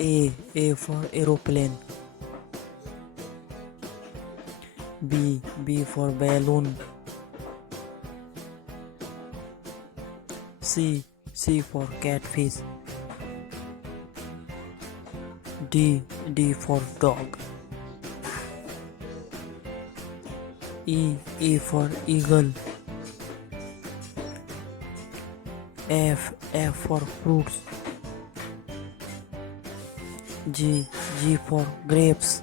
A for aeroplane. B for balloon. C for catfish. D for dog. E for eagle. F for fruits. G for grapes.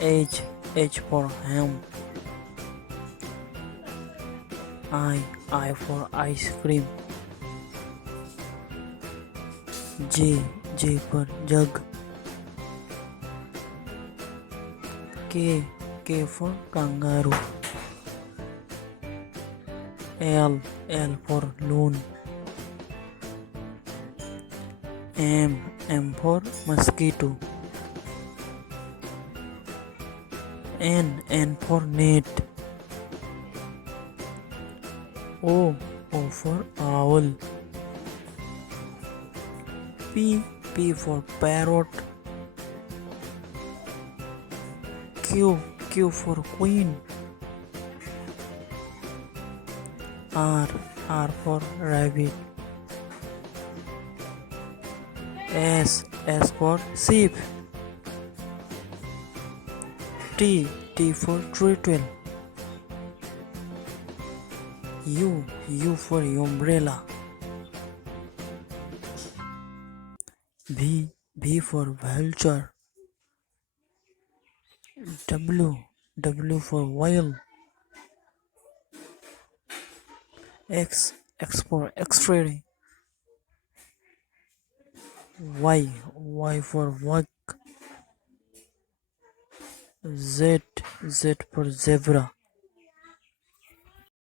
H for ham. I for ice cream. J for jug. K for kangaroo. L for loon. M for mosquito. N for net. O for owl. P for parrot. Q for queen. R for rabbit. S for sheep. T for turtle. U for umbrella. V for vulture. W for whale. X for X-ray. Y for wag. Z for zebra.